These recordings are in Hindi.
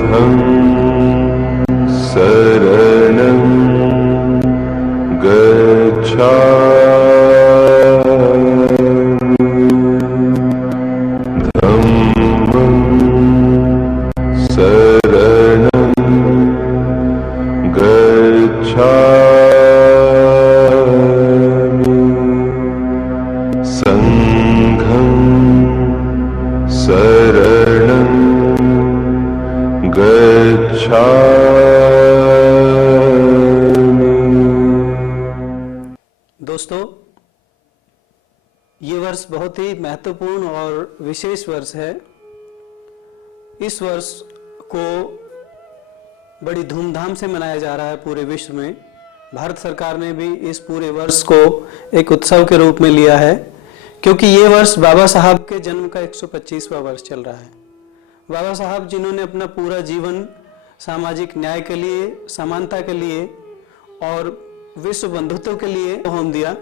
बुद्धं शरणं गच्छामि धम्मं शरणं गच्छामि संघं शरणं गच्छामि। दोस्तों, ये वर्ष बहुत ही महत्वपूर्ण और विशेष वर्ष है। इस वर्ष को बड़ी धूमधाम से मनाया जा रहा है पूरे विश्व में। भारत सरकार ने भी इस पूरे वर्ष को एक उत्सव के रूप में लिया है, क्योंकि ये वर्ष बाबा साहब के जन्म का 125वां वर्ष चल रहा है। बाबा साहब जिन्होंने अपना पूरा जीवन सामाजिक न्याय के लिए, समानता के लिए और विश्व बंधुत्व के लिए होम दिया,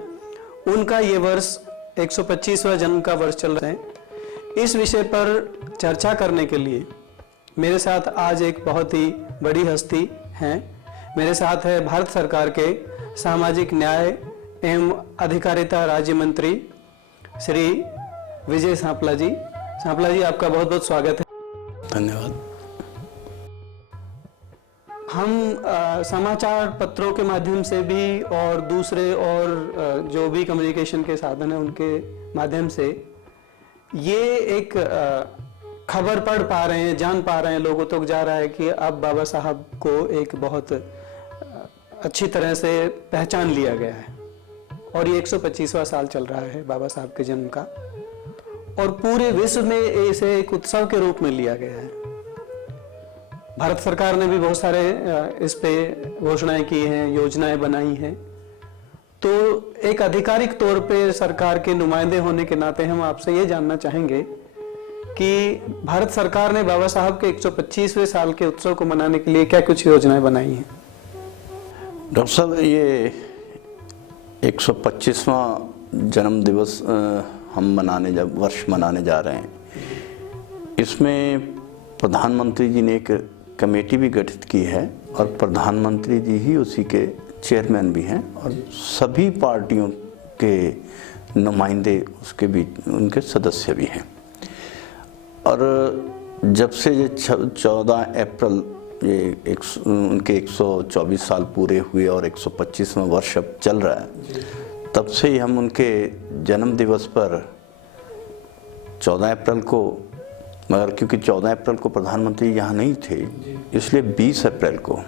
उनका ये वर्ष 125वां जन्म का वर्ष चल रहा है। इस विषय पर चर्चा करने के लिए मेरे साथ आज एक बहुत ही बड़ी हस्ती हैं। मेरे साथ है भारत सरकार के सामाजिक न्याय एवं अधिकारिता राज्य मंत्री श्री विजय सांपला जी। सांपला जी, आपका बहुत बहुत स्वागत है। धन्यवाद। हम समाचार पत्रों के माध्यम से भी और दूसरे और जो भी कम्युनिकेशन के साधन है उनके माध्यम से ये एक खबर पढ़ पा रहे हैं, जान पा रहे हैं, लोगों तक जा रहा है कि अब बाबा साहब को एक बहुत अच्छी तरह से पहचान लिया गया है और ये 125वां साल चल रहा है बाबा साहब के जन्म का, और पूरे विश्व में इसे एक उत्सव के रूप में लिया गया है। भारत सरकार ने भी बहुत सारे इस पे घोषणाएं की हैं, योजनाएं बनाई हैं। तो एक आधिकारिक तौर पे सरकार के नुमाइंदे होने के नाते हम आपसे ये जानना चाहेंगे कि भारत सरकार ने बाबा साहब के 125वें साल के उत्सव को मनाने के लिए क्या कुछ योजनाएं बनाई हैं? डॉक्टर साहब, ये 125वां जन्म दिवस हम वर्ष मनाने जा रहे हैं। इसमें प्रधानमंत्री जी ने एक कमेटी भी गठित की है और प्रधानमंत्री जी ही उसी के चेयरमैन भी हैं और सभी पार्टियों के नुमाइंदे उसके भी, उनके सदस्य भी हैं। और जब से ये 14 अप्रैल ये उनके 124 साल पूरे हुए और 125वां वर्ष अब चल रहा है, तब से ही हम उनके जन्म दिवस पर 14 अप्रैल को, मगर क्योंकि 14 अप्रैल को प्रधानमंत्री यहाँ नहीं थे, इसलिए 20 अप्रैल को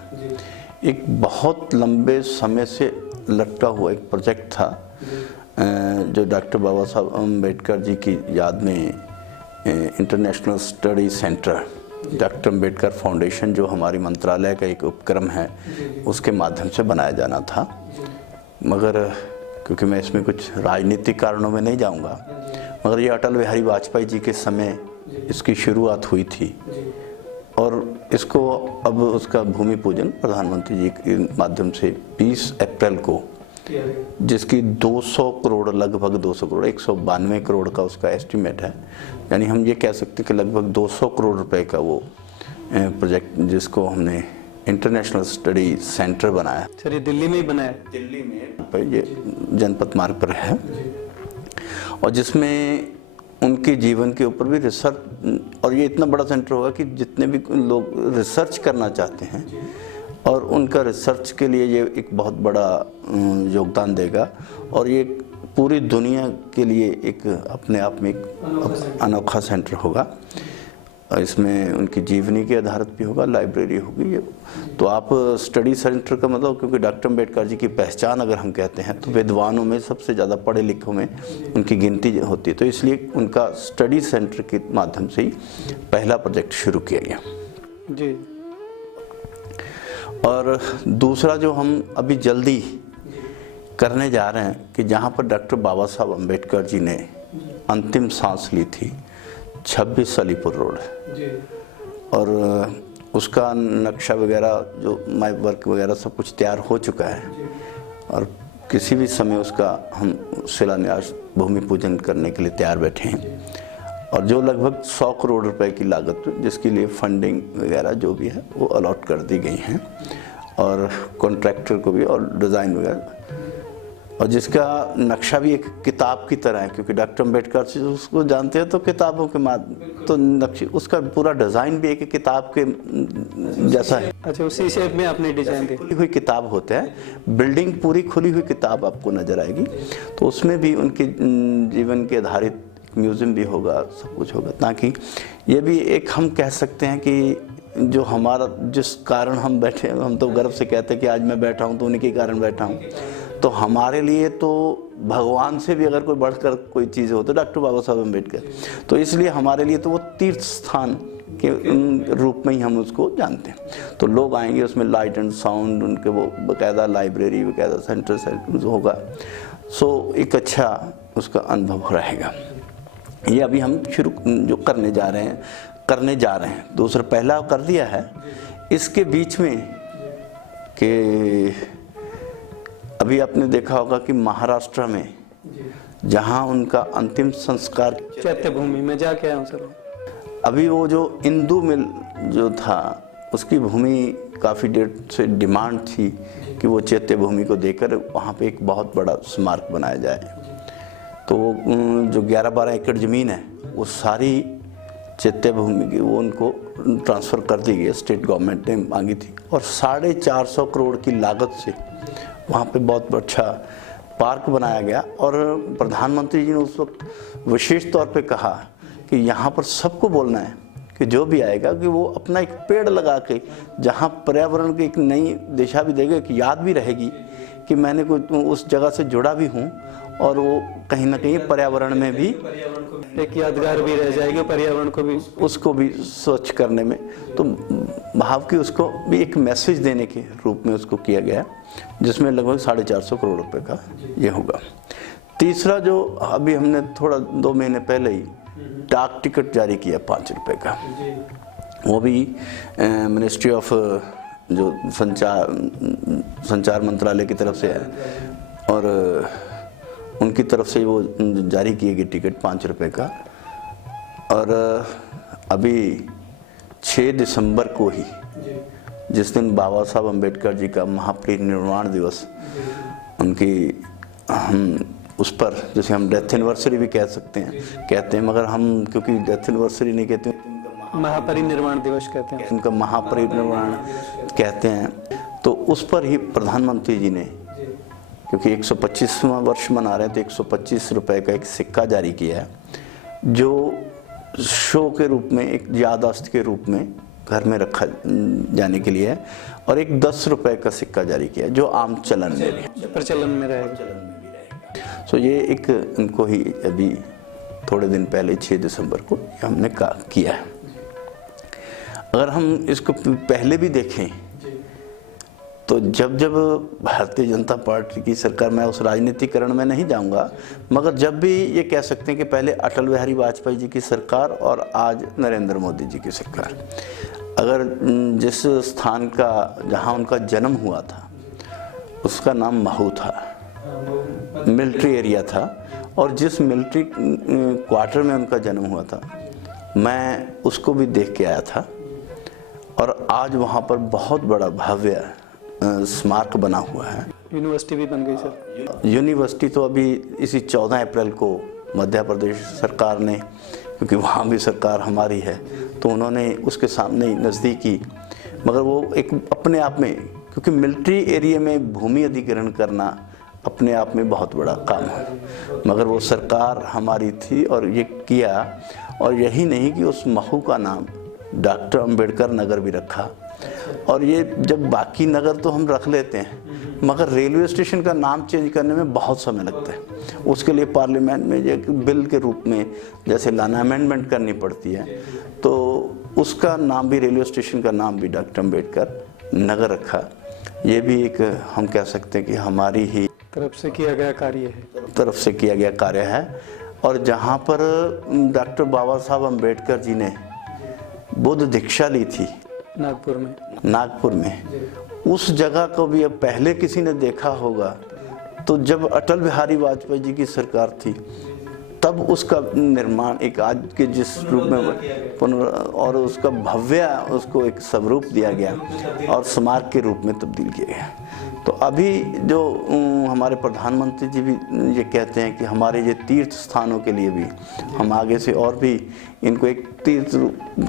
एक बहुत लंबे समय से लटका हुआ एक प्रोजेक्ट था जो डॉक्टर बाबा साहब अम्बेडकर जी की याद में international study centre, doctor Ambedkar foundation, जो हमारी मंत्रालय का एक उपक्रम है, उसके माध्यम से बनाया जाना था। मगर क्योंकि मैं इसमें कुछ राजनीतिक कारणों में नहीं जाऊंगा, मगर ये अटल बिहारी वाजपेयी जी के समय इसकी शुरुआत हुई थी और इसको अब उसका भूमि पूजन प्रधानमंत्री जी के माध्यम से 20 अप्रैल को, जिसकी 200 करोड़, लगभग 200 करोड़, 192 करोड़ का उसका एस्टिमेट है, यानी हम ये कह सकते हैं कि लगभग 200 करोड़ रुपए का वो प्रोजेक्ट, जिसको हमने इंटरनेशनल स्टडी सेंटर बनाया। सर, ये दिल्ली में ही बनाया? दिल्ली में, ये जनपद मार्ग पर है, और जिसमें उनके जीवन के ऊपर भी रिसर्च, और ये इतना बड़ा सेंटर होगा कि जितने भी लोग रिसर्च करना चाहते हैं और उनका रिसर्च के लिए ये एक बहुत बड़ा योगदान देगा, और ये पूरी दुनिया के लिए एक अपने आप में एक अनोखा सेंटर होगा। इसमें उनकी जीवनी के आधारित भी होगा, लाइब्रेरी होगी। तो आप स्टडी सेंटर का मतलब, क्योंकि डॉक्टर अम्बेडकर जी की पहचान अगर हम कहते हैं तो विद्वानों में सबसे ज़्यादा पढ़े लिखों में उनकी गिनती होती है, तो इसलिए उनका स्टडी सेंटर के माध्यम से ही पहला प्रोजेक्ट शुरू किया गया जी। और दूसरा जो हम अभी जल्दी करने जा रहे हैं कि जहाँ पर डॉक्टर बाबा साहब अम्बेडकर जी ने अंतिम सांस ली थी, 26 अलीपुर रोड, और उसका नक्शा वगैरह, जो माई वर्क वगैरह सब कुछ तैयार हो चुका है, और किसी भी समय उसका हम शिलान्यास, भूमि पूजन करने के लिए तैयार बैठे हैं। और जो लगभग 100 करोड़ रुपए की लागत जिसके लिए फंडिंग वगैरह जो भी है वो अलॉट कर दी गई हैं और कॉन्ट्रैक्टर को भी और डिज़ाइन वगैरह, और जिसका नक्शा भी एक किताब की तरह है, क्योंकि डॉक्टर अम्बेडकर से उसको जानते हैं तो किताबों के माध्यम तो नक्शे उसका पूरा डिज़ाइन भी एक किताब के जैसा है। अच्छा, उसी शेप में आपने डिजाइन दी। खुली हुई किताब होते हैं, बिल्डिंग पूरी खुली हुई किताब आपको नज़र आएगी, तो उसमें भी उनके जीवन के आधारित म्यूज़ियम भी होगा, सब कुछ होगा, ताकि ये भी एक हम कह सकते हैं कि जो हमारा जिस कारण हम बैठे, हम तो गर्व से कहते हैं कि आज मैं बैठा हूँ तो उन्हीं के कारण बैठा हूँ, तो हमारे लिए तो भगवान से भी अगर कोई बढ़कर कोई चीज़ हो तो डॉक्टर बाबा साहब अम्बेडकर, तो इसलिए हमारे लिए तो वो तीर्थ स्थान के रूप में ही हम उसको जानते हैं। तो लोग आएंगे, उसमें लाइट एंड साउंड, उनके वो बाकायदा लाइब्रेरी वगैरह सेंटर होगा, सो एक अच्छा उसका अनुभव रहेगा। ये अभी हम शुरू जो करने जा रहे हैं, दूसरा पहला कर दिया है। इसके बीच में कि अभी आपने देखा होगा कि महाराष्ट्र में जहां उनका अंतिम संस्कार चैत्य भूमि में जाके आया हूँ सर। अभी वो जो इंदू मिल जो था उसकी भूमि काफ़ी देर से डिमांड थी कि वो चैत्य भूमि को देकर वहाँ पे एक बहुत बड़ा स्मारक बनाया जाए। तो जो 11-12 एकड़ ज़मीन है वो सारी चैत्य भूमि की वो उनको ट्रांसफ़र कर दी गई, स्टेट गवर्नमेंट ने मांगी थी, और 450 करोड़ की लागत से वहाँ पे बहुत अच्छा पार्क बनाया गया। और प्रधानमंत्री जी ने उस वक्त विशेष तौर पे कहा कि यहाँ पर सबको बोलना है कि जो भी आएगा कि वो अपना एक पेड़ लगा के, जहाँ पर्यावरण की एक नई दिशा भी देगा, एक याद भी रहेगी कि मैंने कोई उस जगह से जुड़ा भी हूँ, और वो कहीं ना कहीं पर्यावरण में भी एक यादगार भी रह जाएगी, पर्यावरण को भी उसको भी स्वच्छ करने में, तो भाव की उसको भी एक मैसेज देने के रूप में उसको किया गया, जिसमें लगभग 450 करोड़ रुपए का ये होगा। तीसरा जो अभी हमने थोड़ा 2 महीने पहले ही डाक टिकट जारी किया 5 रुपए का, वो भी मिनिस्ट्री ऑफ जो संचार मंत्रालय की तरफ से है, और उनकी तरफ से वो जारी किए गए टिकट 5 रुपए का। और अभी 6 दिसंबर को ही, जिस दिन बाबा साहब अम्बेडकर जी का महापरिनिर्वाण दिवस, उनकी हम उस पर जैसे हम डेथ एनिवर्सरी भी कहते हैं, मगर हम क्योंकि डेथ एनिवर्सरी नहीं कहते, महापरिनिर्वाण दिवस कहते हैं, उनका महापरिनिर्वाण कहते हैं, तो उस पर ही प्रधानमंत्री जी ने, क्योंकि 125वां वर्ष मना रहे हैं, तो 125 रुपए का एक सिक्का जारी किया है, जो शो के रूप में, एक याददाश्त के रूप में घर में रखा जाने के लिए है, और एक 10 रुपए का सिक्का जारी किया है, जो आम चलन में भी प्रचलन में रहेगा। सो ये एक इनको ही अभी थोड़े दिन पहले 6 दिसंबर को हमने किया है। अगर हम इसको पहले भी देखें तो जब भारतीय जनता पार्टी की सरकार, मैं उस राजनीतिकरण में नहीं जाऊंगा, मगर जब भी ये कह सकते हैं कि पहले अटल बिहारी वाजपेयी जी की सरकार और आज नरेंद्र मोदी जी की सरकार, अगर जिस स्थान का जहां उनका जन्म हुआ था उसका नाम महू था, मिलिट्री एरिया था, और जिस मिलिट्री क्वार्टर में उनका जन्म हुआ था मैं उसको भी देख के आया था, और आज वहाँ पर बहुत बड़ा भव्य स्मारक बना हुआ है। यूनिवर्सिटी भी बन गई सर। यूनिवर्सिटी तो अभी इसी 14 अप्रैल को मध्य प्रदेश सरकार ने, क्योंकि वहाँ भी सरकार हमारी है, तो उन्होंने उसके सामने नज़दीकी, मगर वो एक अपने आप में, क्योंकि मिलिट्री एरिया में भूमि अधिग्रहण करना अपने आप में बहुत बड़ा काम है, मगर वो सरकार हमारी थी और ये किया। और यही नहीं कि उस महू का नाम डॉक्टर अम्बेडकर नगर भी रखा, और ये जब बाकी नगर तो हम रख लेते हैं, मगर रेलवे स्टेशन का नाम चेंज करने में बहुत समय लगता है। उसके लिए पार्लियामेंट में एक बिल के रूप में जैसे लाना अमेंडमेंट करनी पड़ती है, तो उसका नाम भी, रेलवे स्टेशन का नाम भी डॉक्टर अम्बेडकर नगर रखा। ये भी एक हम कह सकते हैं कि हमारी ही तरफ से किया गया कार्य है। और जहाँ पर डॉक्टर बाबा साहब अम्बेडकर जी ने बुद्ध दीक्षा ली थी नागपुर में, उस जगह को भी अब पहले किसी ने देखा होगा तो जब अटल बिहारी वाजपेयी जी की सरकार थी तब उसका निर्माण एक आज के जिस रूप में और उसका भव्य उसको एक स्वरूप दिया गया और स्मारक के रूप में तब्दील किया गया। तो अभी जो हमारे प्रधानमंत्री जी भी ये कहते हैं कि हमारे ये तीर्थ स्थानों के लिए भी हम आगे से और भी इनको एक तीर्थ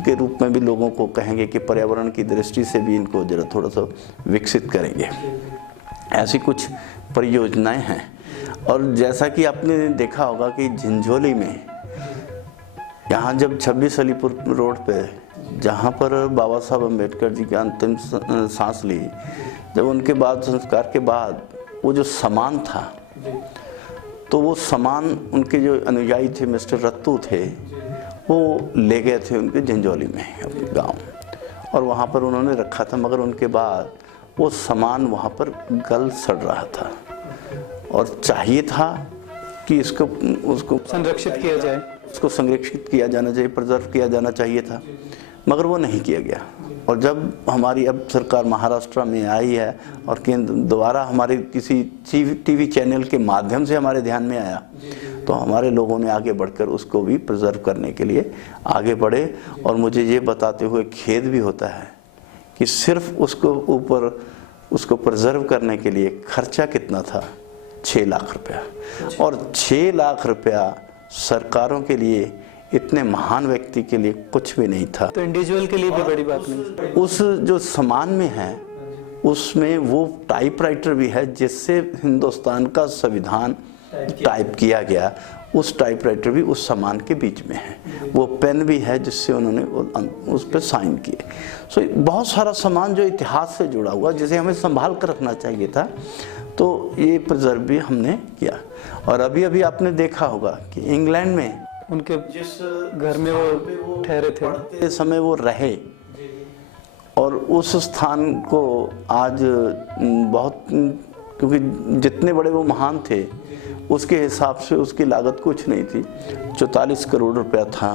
के रूप में भी लोगों को कहेंगे कि पर्यावरण की दृष्टि से भी इनको जरा थोड़ा सा विकसित करेंगे। ऐसी कुछ परियोजनाएं हैं। और जैसा कि आपने देखा होगा कि झिंझोली में यहाँ जब 26 अलीपुर रोड पे जहाँ पर बाबा साहब अम्बेडकर जी की अंतिम सांस ली, जब उनके बाद संस्कार के बाद वो जो सामान था, तो वो सामान उनके जो अनुयायी थे मिस्टर रत्तू थे, वो ले गए थे उनके झिंझोली में अपने गांव, और वहाँ पर उन्होंने रखा था। मगर उनके बाद वो सामान वहाँ पर गल सड़ रहा था और चाहिए था कि उसको संरक्षित किया जाए, उसको संरक्षित किया जाना चाहिए, प्रिजर्व किया जाना चाहिए था, मगर वो नहीं किया गया। और जब हमारी अब सरकार महाराष्ट्र में आई है और केंद्र द्वारा हमारे किसी टीवी चैनल के माध्यम से हमारे ध्यान में आया, तो हमारे लोगों ने आगे बढ़कर उसको भी प्रिजर्व करने के लिए आगे बढ़े। और मुझे ये बताते हुए खेद भी होता है कि सिर्फ उसको प्रिजर्व करने के लिए खर्चा कितना था, 6 लाख रुपया। और 6 लाख रुपया सरकारों के लिए, इतने महान व्यक्ति के लिए कुछ भी नहीं था। तो इंडिविजुअल के लिए भी बड़ी बात नहीं। उस जो सामान में है उसमें वो टाइपराइटर भी है जिससे हिंदुस्तान का संविधान टाइप किया गया, उस टाइपराइटर भी उस सामान के बीच में है। वो पेन भी है जिससे उन्होंने उस पर साइन किए। सो बहुत सारा सामान जो इतिहास से जुड़ा हुआ, जिसे हमें संभाल कर रखना चाहिए था, तो ये प्रिजर्व भी हमने किया। और अभी अभी आपने देखा होगा कि इंग्लैंड में उनके जिस घर में वो ठहरे थे, इस समय वो रहे, और उस स्थान को आज बहुत, क्योंकि जितने बड़े वो महान थे उसके हिसाब से उसकी लागत कुछ नहीं थी, 44 करोड़ रुपया था।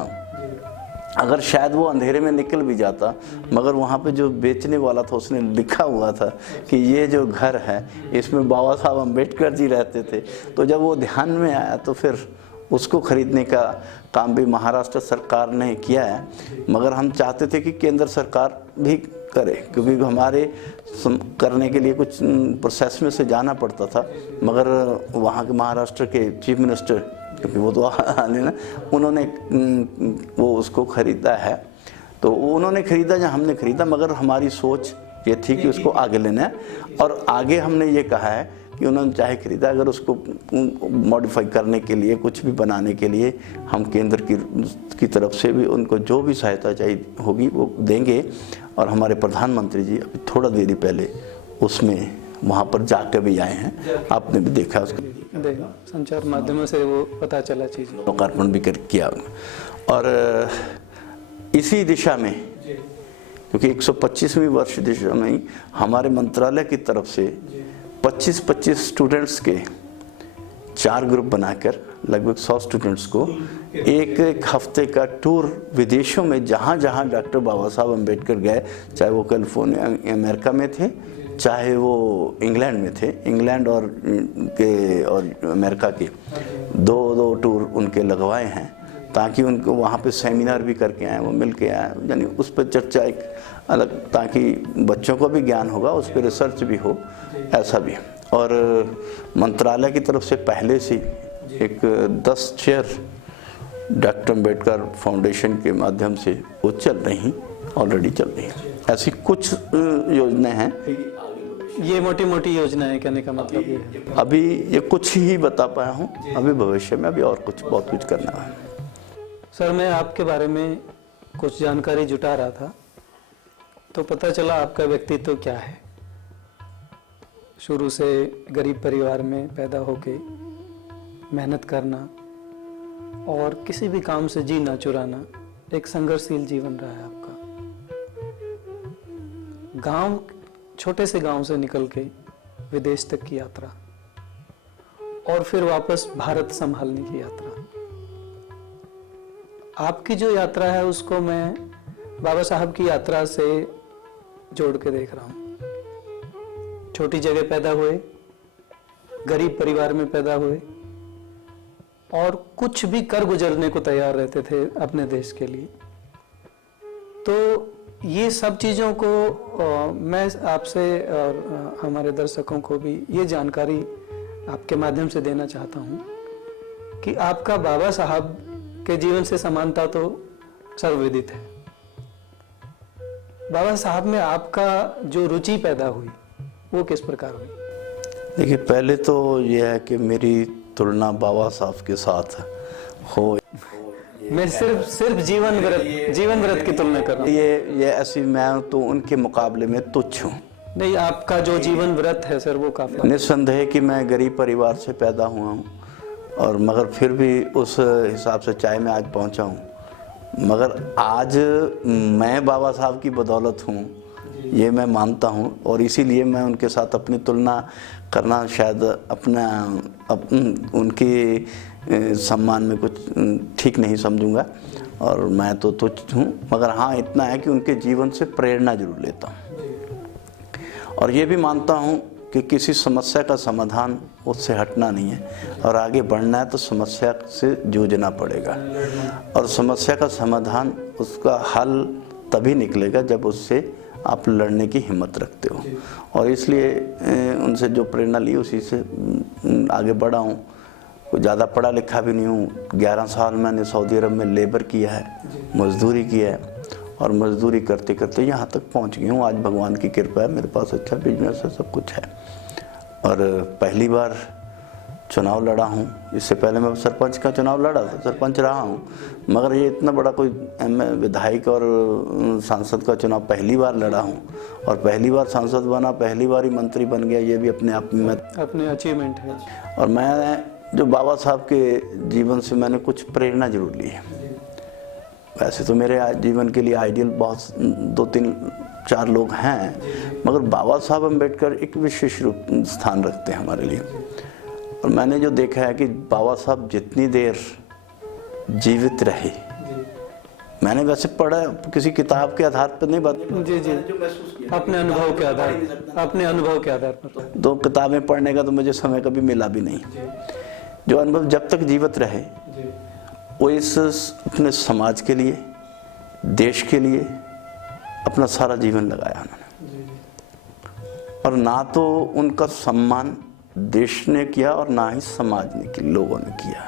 अगर शायद वो अंधेरे में निकल भी जाता, मगर वहाँ पे जो बेचने वाला था उसने लिखा हुआ था कि ये जो घर है इसमें बाबा साहब अम्बेडकर जी रहते थे। तो जब वो ध्यान में आया तो फिर उसको खरीदने का काम भी महाराष्ट्र सरकार ने किया है। मगर हम चाहते थे कि केंद्र सरकार भी करे, क्योंकि हमारे करने के लिए कुछ प्रोसेस में से जाना पड़ता था। मगर वहाँ के महाराष्ट्र के चीफ मिनिस्टर, क्योंकि वो तो आने ना, उन्होंने वो उसको खरीदा है। तो उन्होंने खरीदा या हमने खरीदा, मगर हमारी सोच ये थी कि उसको आगे लेना है। और आगे हमने ये कहा है कि उन्होंने चाहे खरीदा, अगर उसको मॉडिफाई करने के लिए, कुछ भी बनाने के लिए, हम केंद्र की तरफ से भी उनको जो भी सहायता चाहिए होगी वो देंगे। और हमारे प्रधानमंत्री जी अभी थोड़ा देरी पहले उसमें वहाँ पर जाकर भी आए हैं, आपने भी देखा उसको, संचार माध्यमों से वो पता चला चीज़, लोकार्पण भी किया। और इसी दिशा में, क्योंकि 125वीं वर्ष दिशा में हमारे मंत्रालय की तरफ से 25-25 स्टूडेंट्स के 4 ग्रुप बनाकर लगभग 100 स्टूडेंट्स को एक हफ्ते का टूर विदेशों में, जहाँ जहाँ डॉक्टर बाबा साहब अम्बेडकर गए, चाहे वो कैलिफोर्निया अमेरिका में थे, चाहे वो इंग्लैंड में थे, इंग्लैंड और अमेरिका के 2 टूर उनके लगवाए हैं, ताकि उनको वहाँ पे सेमिनार भी करके आए, वो मिल के आए, यानी उस पर चर्चा एक अलग, ताकि बच्चों को भी ज्ञान होगा, उस पर रिसर्च भी हो, ऐसा भी। और मंत्रालय की तरफ से पहले से एक 10 चेयर डॉक्टर अम्बेडकर फाउंडेशन के माध्यम से वो चल रही, ऑलरेडी चल रही हैं। ऐसी कुछ योजनाएं हैं। ये मोटी मोटी योजना है, कहने का मतलब ये है। अभी ये कुछ ही बता पाया हूँ, अभी भविष्य में अभी और बहुत कुछ करना है। सर, मैं आपके बारे में कुछ जानकारी जुटा रहा था, तो पता चला आपका व्यक्तित्व क्या है। शुरू से गरीब परिवार में पैदा होके मेहनत करना और किसी भी काम से जी ना चुराना, एक संघर्षशील जीवन रहा है आपका। गांव, छोटे से गांव से निकल के विदेश तक की यात्रा, और फिर वापस भारत संभालने की यात्रा। आपकी जो यात्रा है उसको मैं बाबा साहब की यात्रा से जोड़ के देख रहा हूँ। छोटी जगह पैदा हुए, गरीब परिवार में पैदा हुए, और कुछ भी कर गुजरने को तैयार रहते थे अपने देश के लिए। तो ये सब चीज़ों को मैं आपसे और हमारे दर्शकों को भी ये जानकारी आपके माध्यम से देना चाहता हूँ कि आपका बाबा साहब के जीवन से समानता तो सर्वविदित है। बाबा साहब में आपका जो रुचि पैदा हुई वो किस प्रकार हुई? देखिए, पहले तो यह है कि मेरी तुलना बाबा साहब के साथ हो, मैं सिर्फ जीवन व्रत की तुलना कर रहा हूँ। ये ऐसी, मैं तो उनके मुकाबले में तुच्छ हूँ। नहीं, आपका जो जीवन व्रत है सर वो काफी। निस्संदेह कि मैं गरीब परिवार से पैदा हुआ हूँ, और मगर फिर भी उस हिसाब से चाहे मैं आज पहुँचा हूँ, मगर आज मैं बाबा साहब की बदौलत हूँ, ये मैं मानता हूँ। और इसीलिए मैं उनके साथ अपनी तुलना करना शायद उनके सम्मान में कुछ ठीक नहीं समझूंगा, और मैं तो तुच्छ हूँ। मगर हाँ, इतना है कि उनके जीवन से प्रेरणा जरूर लेता हूँ, और ये भी मानता हूँ कि किसी समस्या का समाधान उससे हटना नहीं है, और आगे बढ़ना है तो समस्या से जूझना पड़ेगा, और समस्या का समाधान, उसका हल तभी निकलेगा जब उससे आप लड़ने की हिम्मत रखते हो। और इसलिए उनसे जो प्रेरणा ली उसी से आगे बढ़ा हूँ। कोई ज़्यादा पढ़ा लिखा भी नहीं हूँ। 11 साल मैंने सऊदी अरब में लेबर किया है, मजदूरी किया है, और मजदूरी करते करते यहाँ तक पहुँच गया हूँ। आज भगवान की कृपा है, मेरे पास अच्छा बिजनेस है, सब कुछ है। और पहली बार चुनाव लड़ा हूँ। इससे पहले मैं सरपंच का चुनाव लड़ा था, सरपंच रहा हूँ, मगर ये इतना बड़ा कोई विधायक और सांसद का चुनाव पहली बार लड़ा हूँ, और पहली बार सांसद बना, पहली बार ही मंत्री बन गया। ये भी अपने आप में अपने अचीवमेंट है। और मैं जो बाबा साहब के जीवन से मैंने कुछ प्रेरणा जरूर ली है। वैसे तो मेरे जीवन के लिए आइडियल बहुत 2-3-4 लोग हैं, मगर बाबा साहब अम्बेडकर एक विशेष रूप स्थान रखते हैं हमारे लिए। और मैंने जो देखा है कि बाबा साहब जितनी देर जीवित रहे, मैंने वैसे पढ़ा, किसी किताब के आधार पर नहीं बात, जी, अपने अनुभव के आधार पर। 2 किताबें पढ़ने का तो मुझे समय कभी मिला भी नहीं। जो अनुभव जब तक जीवित रहे, वो इस अपने समाज के लिए, देश के लिए अपना सारा जीवन लगाया उन्होंने। और ना तो उनका सम्मान देश ने किया और ना ही समाज ने किया, लोगों ने किया।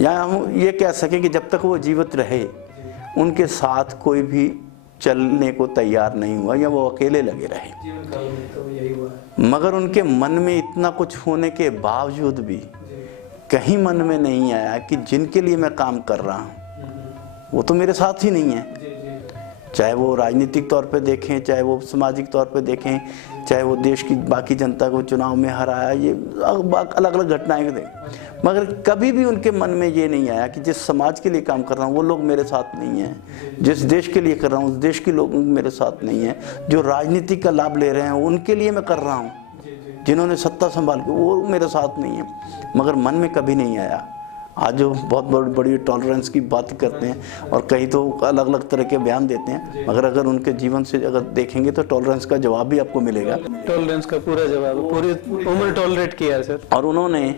या हम ये कह सकें कि जब तक वो जीवित रहे, उनके साथ कोई भी चलने को तैयार नहीं हुआ, या वो अकेले लगे रहे। मगर उनके मन में इतना कुछ होने के बावजूद भी कहीं मन में नहीं आया कि जिनके लिए मैं काम कर रहा हूँ वो तो मेरे साथ ही नहीं है। चाहे वो राजनीतिक तौर पे देखें, चाहे वो सामाजिक तौर पे देखें, चाहे वो देश की बाकी जनता को चुनाव में हराया, ये अलग अलग घटनाएं दें, मगर कभी भी उनके मन में ये नहीं आया कि जिस समाज के लिए काम कर रहा हूँ वो लोग मेरे साथ नहीं हैं, जिस देश के लिए कर रहा हूँ उस देश के लोग मेरे साथ नहीं हैं, जो राजनीति का लाभ ले रहे हैं उनके लिए मैं कर रहा हूँ, जिन्होंने सत्ता संभाल के, वो मेरे साथ नहीं है। मगर मन में कभी नहीं आया। आज जो बहुत बड़ी टॉलरेंस की बात करते हैं और कई तो अलग अलग तरह के बयान देते हैं, मगर अगर उनके जीवन से अगर देखेंगे तो टॉलरेंस का जवाब भी आपको मिलेगा। टॉलरेंस का पूरा जवाब, पूरी उम्र टॉलरेट किया है सर। और उन्होंने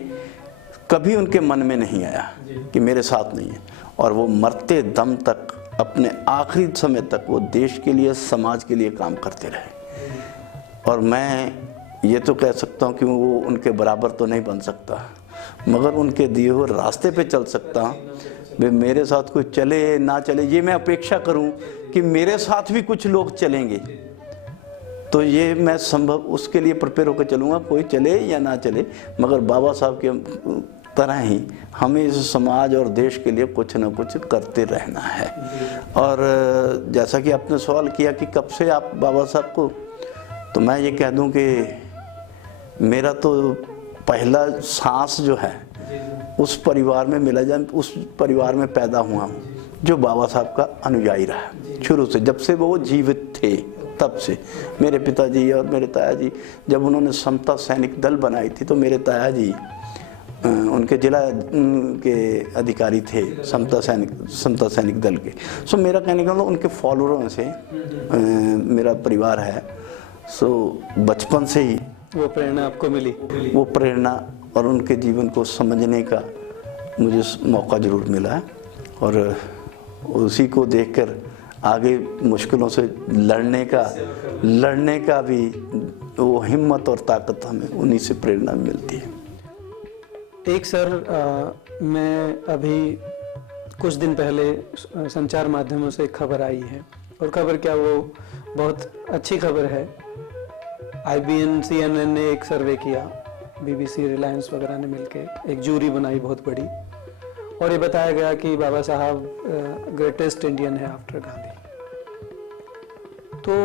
कभी उनके मन में नहीं आया कि मेरे साथ नहीं है, और वो मरते दम तक, अपने आखिरी समय तक वो देश के लिए, समाज के लिए काम करते रहे। और मैं ये तो कह सकता हूँ कि वो उनके बराबर तो नहीं बन सकता, मगर उनके दिए हुए रास्ते पे चल सकता हूँ। वे मेरे साथ कोई चले ना चले, ये मैं अपेक्षा करूँ कि मेरे साथ भी कुछ लोग चलेंगे, तो ये मैं संभव उसके लिए प्रिपेयर होकर चलूँगा, कोई चले या ना चले, मगर बाबा साहब के तरह ही हमें इस समाज और देश के लिए कुछ ना कुछ करते रहना है। और जैसा कि आपने सवाल किया कि कब से आप बाबा साहब को, तो मैं ये कह दूं कि मेरा तो पहला सांस जो है उस परिवार में मिला, जाए उस परिवार में पैदा हुआ हूँ जो बाबा साहब का अनुयायी रहा शुरू से, जब से वो जीवित थे तब से। मेरे पिताजी और मेरे ताया जी जब उन्होंने समता सैनिक दल बनाई थी, तो मेरे ताया जी उनके जिला के अधिकारी थे समता सैनिक दल के। सो मेरा कहने का मतलब उनके फॉलोअरों से मेरा परिवार है। सो बचपन से ही वो प्रेरणा आपको मिली, वो प्रेरणा और उनके जीवन को समझने का मुझे मौका ज़रूर मिला है और उसी को देखकर आगे मुश्किलों से लड़ने का भी वो हिम्मत और ताकत हमें उन्हीं से प्रेरणा मिलती है। एक सर मैं अभी कुछ दिन पहले संचार माध्यमों से एक खबर आई है, और खबर क्या, वो बहुत अच्छी खबर है। IBN CNN ने एक सर्वे किया, BBC रिलायंस वगैरह ने मिलके एक जूरी बनाई बहुत बड़ी, और ये बताया गया कि बाबा साहब ग्रेटेस्ट इंडियन है आफ्टर गांधी। तो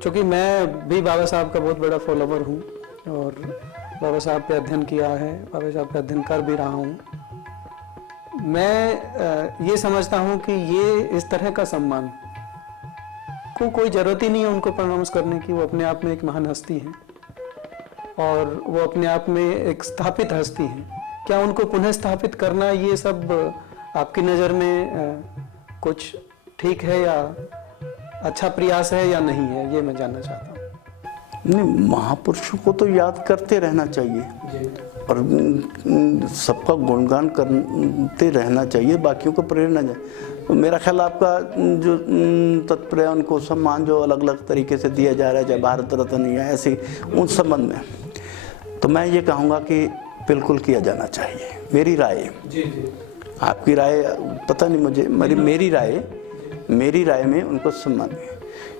चूँकि मैं भी बाबा साहब का बहुत बड़ा फॉलोवर हूँ और बाबा साहब पे अध्ययन किया है, बाबा साहब पे अध्ययन कर भी रहा हूँ, मैं ये समझता हूँ कि ये इस तरह का सम्मान को कोई ज़रूरत ही नहीं है उनको प्रोनाउंस करने की। वो अपने आप में एक महान हस्ती है और वो अपने आप में एक स्थापित हस्ती है। क्या उनको पुनः स्थापित करना ये सब आपकी नज़र में कुछ ठीक है या अच्छा प्रयास है या नहीं है, ये मैं जानना चाहता हूँ। नहीं, महापुरुषों को तो याद करते रहना चाहिए और सबका गुणगान करते रहना चाहिए, बाकियों को प्रेरणा जाए। तो मेरा ख्याल आपका जो तात्पर्य उनको सम्मान जो अलग अलग तरीके से दिया जा रहा है, चाहे भारत रत्न या ऐसे, उन संबंध में तो मैं ये कहूँगा कि बिल्कुल किया जाना चाहिए। मेरी राय, आपकी राय पता नहीं मुझे, मेरी राय में उनको सम्मान है,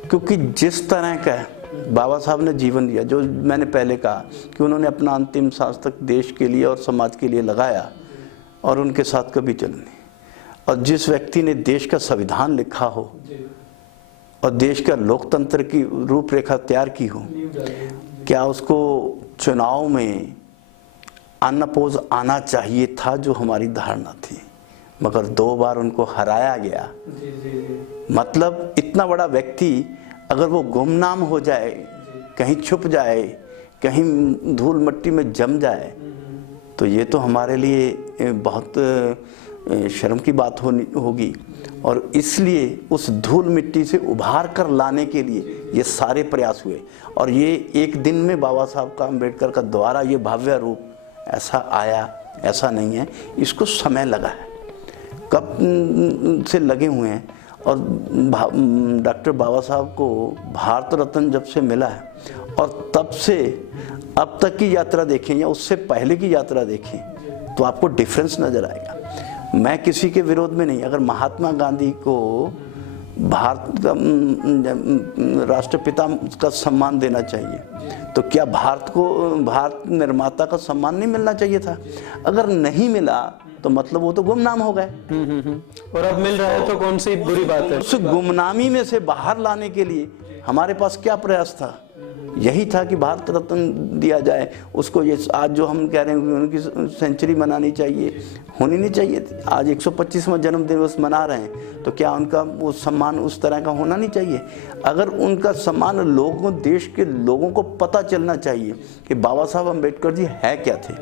क्योंकि जिस तरह का बाबा साहब ने जीवन दिया, जो मैंने पहले कहा कि उन्होंने अपना अंतिम सांस तक देश के लिए और समाज के लिए लगाया और उनके साथ कभी चल नहीं। और जिस व्यक्ति ने देश का संविधान लिखा हो और देश का लोकतंत्र की रूपरेखा तैयार की हो, क्या उसको चुनाव में अनअपोज आना चाहिए था, जो हमारी धारणा थी, मगर 2 बार उनको हराया गया। मतलब इतना बड़ा व्यक्ति अगर वो गुमनाम हो जाए, कहीं छुप जाए, कहीं धूल मिट्टी में जम जाए, तो ये तो हमारे लिए बहुत शर्म की बात होगी। और इसलिए उस धूल मिट्टी से उभार कर लाने के लिए ये सारे प्रयास हुए, और ये एक दिन में बाबा साहब का, अम्बेडकर का द्वारा ये भव्य रूप ऐसा आया, ऐसा नहीं है, इसको समय लगा है, कब से लगे हुए हैं। और डॉक्टर बाबा साहब को भारत रत्न जब से मिला है और तब से अब तक की यात्रा देखें या उससे पहले की यात्रा देखें तो आपको डिफरेंस नज़र आएगा। मैं किसी के विरोध में नहीं, अगर महात्मा गांधी को भारत का राष्ट्रपिता का सम्मान देना चाहिए, तो क्या भारत निर्माता का सम्मान नहीं मिलना चाहिए था? अगर नहीं मिला तो मतलब वो तो गुमनाम हो गए। और अब मिल रहा है तो कौन सी बुरी बात है? उस गुमनामी में से बाहर लाने के लिए हमारे पास क्या प्रयास था? यही था कि भारत रत्न दिया जाए उसको। ये आज जो हम कह रहे हैं उनकी सेंचुरी मनानी चाहिए, होनी नहीं चाहिए थी। आज 125वां जन्म दिवस मना रहे हैं, तो क्या उनका वो सम्मान उस तरह का होना नहीं चाहिए? अगर उनका सम्मान लोगों, देश के लोगों को पता चलना चाहिए कि बाबा साहब अम्बेडकर जी है क्या थे।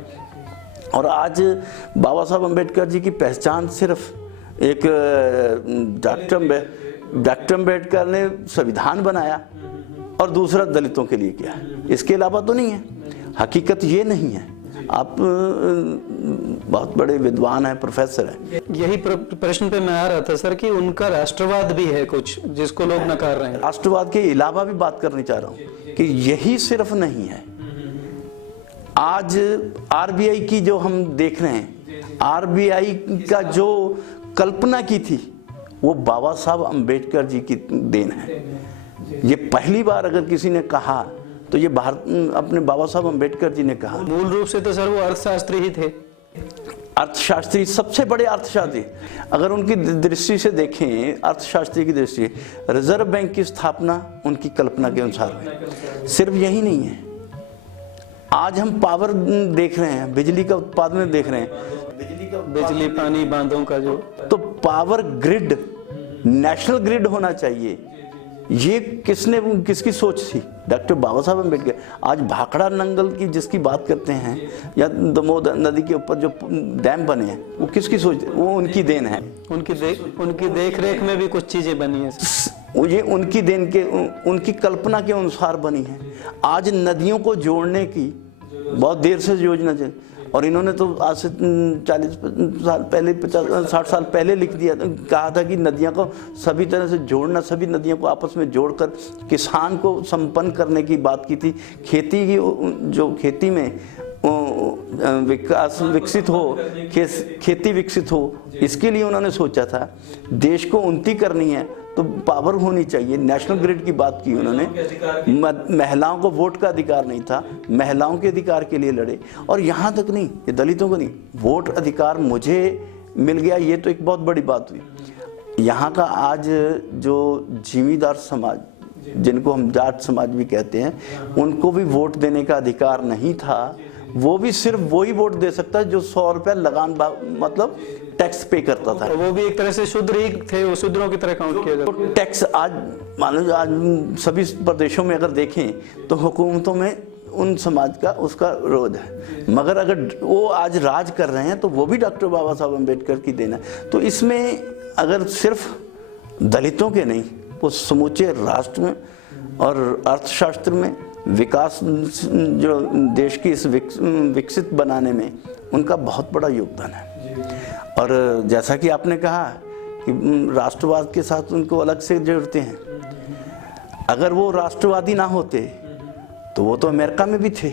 और आज बाबा साहब अम्बेडकर जी की पहचान सिर्फ एक डॉक्टर अम्बेडकर ने संविधान बनाया और दूसरा दलितों के लिए किया, इसके अलावा तो नहीं है। हकीकत ये नहीं है। आप बहुत बड़े विद्वान हैं, प्रोफेसर हैं। यही प्रश्न पे मैं आ रहा था सर कि उनका राष्ट्रवाद भी है कुछ, जिसको लोग नकार रहे हैं। राष्ट्रवाद के अलावा भी बात करनी चाह रहा हूँ कि यही सिर्फ नहीं है। आज RBI की जो हम देख रहे हैं, RBI का जो कल्पना की थी वो बाबा साहब अम्बेडकर जी की देन है। ये पहली बार अगर किसी ने कहा तो ये अपने बाबा साहब अम्बेडकर जी ने कहा। मूल रूप से तो सर वो अर्थशास्त्री ही थे, अर्थशास्त्री, सबसे बड़े अर्थशास्त्री। अगर उनकी दृष्टि से देखें, अर्थशास्त्री की दृष्टि, रिजर्व बैंक की स्थापना उनकी कल्पना के अनुसार है। सिर्फ यही नहीं है, आज हम पावर देख रहे हैं, बिजली का उत्पादन देख रहे हैं, बिजली पानी बांधों का जो, तो पावर ग्रिड, नेशनल ग्रिड होना चाहिए। ये किसकी सोच थी? डॉक्टर बाबा साहब अम्बेडकर। आज भाखड़ा नंगल की जिसकी बात करते हैं, या दमोदर नदी के ऊपर जो डैम बने हैं, वो किसकी सोच? वो उनकी देन है। उनकी देख रेख में भी कुछ चीजें बनी है, ये उनकी देन के, उनकी कल्पना के अनुसार बनी है। आज नदियों को जोड़ने की बहुत देर से योजना चल, और इन्होंने तो आज से 40 साल पहले 50-60 साल पहले लिख दिया था, कहा था कि नदियों को सभी तरह से जोड़ना, सभी नदियों को आपस में जोड़कर किसान को संपन्न करने की बात की थी। खेती की जो खेती में विकास विकसित हो, खेती विकसित हो, इसके लिए उन्होंने सोचा था। देश को उन्नति करनी है तो पावर होनी चाहिए। नेशनल ग्रिड की बात की उन्होंने। महिलाओं को वोट का अधिकार नहीं था, महिलाओं के अधिकार के लिए लड़े। और यहाँ तक नहीं, ये दलितों को नहीं, वोट अधिकार मुझे मिल गया, ये तो एक बहुत बड़ी बात हुई। यहाँ का आज जो जिमीदार समाज, जिनको हम जाट समाज भी कहते हैं, उनको भी वोट देने का अधिकार नहीं था। वो भी सिर्फ वही वोट दे सकता है जो 100 रुपया लगान मतलब टैक्स पे करता था। वो भी एक तरह से शूद्र ही थे, वो शूद्रों की तरह काउंट किया जाता। तो टैक्स आज मान लो, आज सभी प्रदेशों में अगर देखें तो हुकूमतों में उन समाज का उसका विरोध है, मगर अगर वो आज राज कर रहे हैं तो वो भी डॉक्टर बाबा साहब अम्बेडकर की देन है। तो इसमें अगर सिर्फ दलितों के नहीं, वो समूचे राष्ट्र में और अर्थशास्त्र में, विकास जो देश की इस विकसित बनाने में उनका बहुत बड़ा योगदान है। और जैसा कि आपने कहा कि राष्ट्रवाद के साथ उनको अलग से जोड़ते हैं। अगर वो राष्ट्रवादी ना होते तो वो तो अमेरिका में भी थे,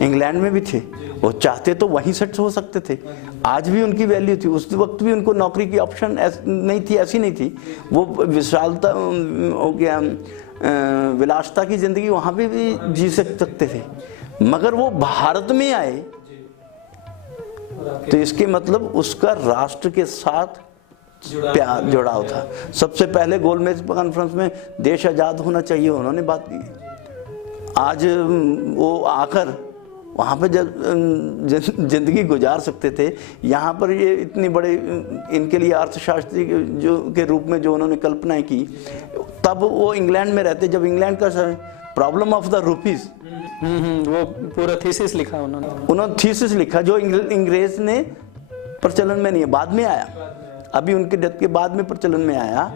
इंग्लैंड में भी थे, वो चाहते तो वहीं सेट हो सकते थे। आज भी उनकी वैल्यू थी, उस वक्त भी उनको नौकरी की ऑप्शन नहीं थी, ऐसी नहीं थी। वो विशालता हो गया, विलासता की जिंदगी वहाँ पे भी जी सकते थे, मगर वो भारत में आए तो इसके मतलब उसका राष्ट्र के साथ प्यार जुड़ाव था। सबसे पहले गोलमेज कॉन्फ्रेंस में देश आज़ाद होना चाहिए उन्होंने बात की। आज वो आकर वहाँ पे जब जिंदगी गुजार सकते थे, यहाँ पर ये इतनी बड़े इनके लिए अर्थशास्त्री जो के रूप में जो उन्होंने कल्पनाएं की, तब वो इंग्लैंड में रहते। जब इंग्लैंड का प्रॉब्लम ऑफ द रुपीज, वो पूरा थीसिस लिखा उन्होंने थीसिस लिखा जो अंग्रेज ने प्रचलन में नहीं है, बाद में आया, अभी उनके डेथ के बाद में प्रचलन में आया।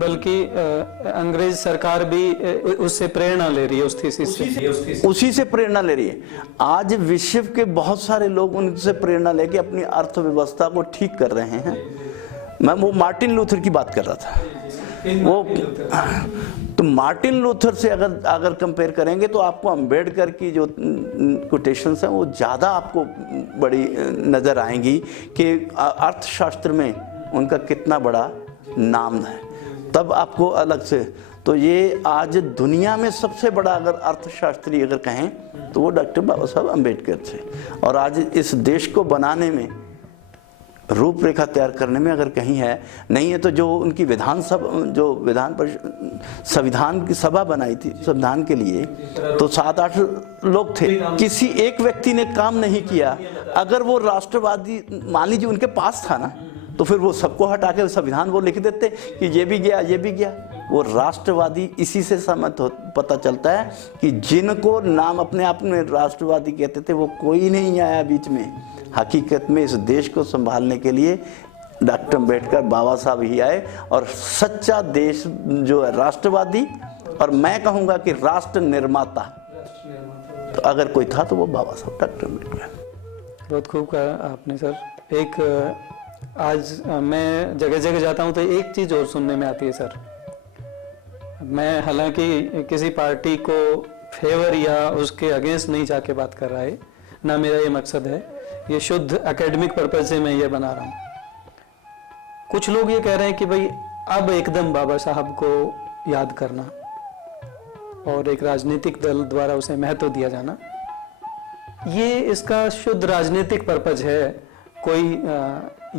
बल्कि अंग्रेज सरकार भी उससे प्रेरणा ले रही है, उस थीसिस से, उसी से प्रेरणा ले रही है। आज विश्व के बहुत सारे लोग उनसे प्रेरणा लेके अपनी अर्थव्यवस्था को ठीक कर रहे हैं। मैं वो मार्टिन लूथर की बात कर रहा था। वो तो मार्टिन लूथर से अगर कंपेयर करेंगे तो आपको अंबेडकर की जो कोटेशंस हैं वो ज़्यादा आपको बड़ी नज़र आएंगी कि अर्थशास्त्र में उनका कितना बड़ा नाम है। तब आपको अलग से, तो ये आज दुनिया में सबसे बड़ा अगर अर्थशास्त्री अगर कहें तो वो डॉक्टर बाबा साहब अम्बेडकर थे। और आज इस देश को बनाने में, रूपरेखा तैयार करने में अगर कहीं है नहीं है तो जो उनकी संविधान की सभा बनाई थी संविधान के लिए, तो 7-8 लोग थे, किसी एक व्यक्ति ने काम नहीं किया। अगर वो राष्ट्रवादी मान लीजिए उनके पास था ना, तो फिर वो सबको हटा के संविधान वो लिख देते कि ये भी गया, ये भी गया। वो राष्ट्रवादी इसी से सहमत हो, पता चलता है कि जिनको नाम अपने आप में राष्ट्रवादी कहते थे वो कोई नहीं आया बीच में। हकीकत में इस देश को संभालने के लिए डॉक्टर अम्बेडकर बाबा साहब ही आए। और सच्चा देश जो है राष्ट्रवादी, और मैं कहूँगा कि राष्ट्र निर्माता तो अगर कोई था तो वो बाबा साहब डॉक्टर अम्बेडकर। बहुत खूब कहा आपने सर। एक आज मैं जगह जगह जाता हूँ तो एक चीज़ और सुनने में आती है सर। मैं हालांकि किसी पार्टी को फेवर या उसके अगेंस्ट नहीं जाके बात कर रहा है, ना मेरा ये मकसद है, ये शुद्ध एकेडमिक पर्पज से मैं ये बना रहा हूँ। कुछ लोग ये कह रहे हैं कि भाई अब एकदम बाबा साहब को याद करना और एक राजनीतिक दल द्वारा उसे महत्व दिया जाना, ये इसका शुद्ध राजनीतिक पर्पज है। कोई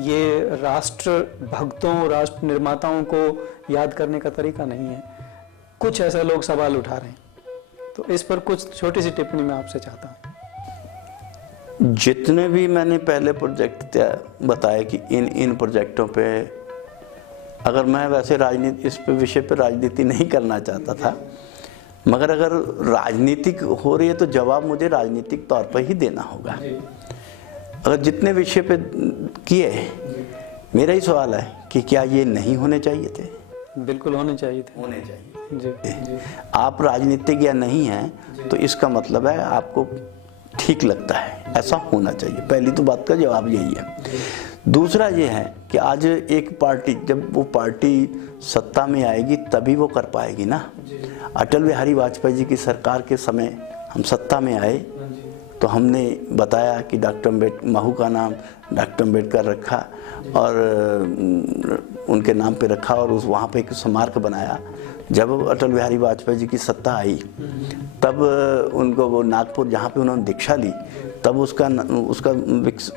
ये राष्ट्र भक्तों, राष्ट्र निर्माताओं को याद करने का तरीका नहीं है। कुछ ऐसा लोग सवाल उठा रहे हैं, तो इस पर कुछ छोटी सी टिप्पणी मैं आपसे चाहता हूँ। जितने भी मैंने पहले प्रोजेक्ट बताए कि इन प्रोजेक्टों पे, अगर मैं वैसे राजनीति इस पे विषय पे राजनीति नहीं करना चाहता था, मगर अगर राजनीतिक हो रही है तो जवाब मुझे राजनीतिक तौर पर ही देना होगा। अगर जितने विषय पे किए, मेरा ही सवाल है कि क्या ये नहीं होने चाहिए थे? बिल्कुल होने चाहिए थे। होने चाहिए जी। आप राजनीतिक या नहीं हैं तो इसका मतलब है आपको ठीक लगता है ऐसा होना चाहिए। पहली तो बात का जवाब यही है। दूसरा ये है कि आज एक पार्टी, जब वो पार्टी सत्ता में आएगी तभी वो कर पाएगी ना। अटल बिहारी वाजपेयी जी की सरकार के समय हम सत्ता में आए तो हमने बताया कि डॉक्टर अम्बेडकर, महू का नाम डॉक्टर अम्बेडकर रखा और उनके नाम पे रखा और उस वहाँ पे एक स्मारक बनाया। जब अटल बिहारी वाजपेयी जी की सत्ता आई तब उनको वो नागपुर जहाँ पे उन्होंने दीक्षा ली तब उसका